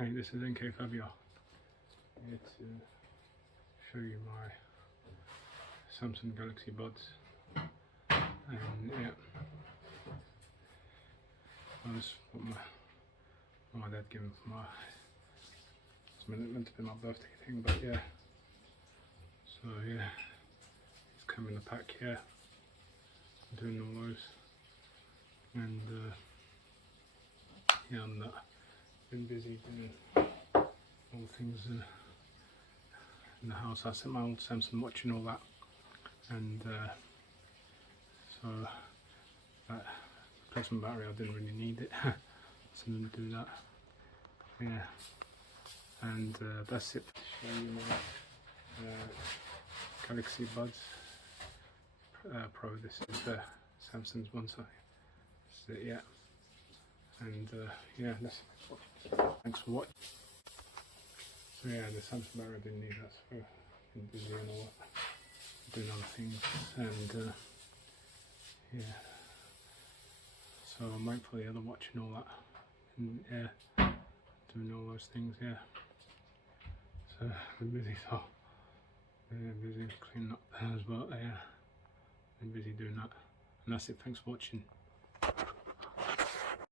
Hey, this is NK Fabio here to show you my Samsung Galaxy Buds, and yeah, that was what my dad gave me for it's meant to be my birthday thing, but yeah, so yeah, it's come in the pack here. I'm doing all those, and yeah, I'm been busy doing all things in the house. I set my old Samsung watch and all that, and so that replacement battery, I didn't really need it, so I didn't do that. Yeah, and that's it. Show you my Galaxy Buds Pro. This is Samsung's one, so this is it, yeah. And yeah, thanks for watching. So yeah, the Samsung battery, I didn't need that, so I've been busy and all that, doing other things, and yeah, so I'm waiting for the other watch and all that, and yeah, doing all those things, yeah. So I've been busy, so yeah, busy cleaning up there as well, yeah, been busy doing that, and that's it. Thanks for watching.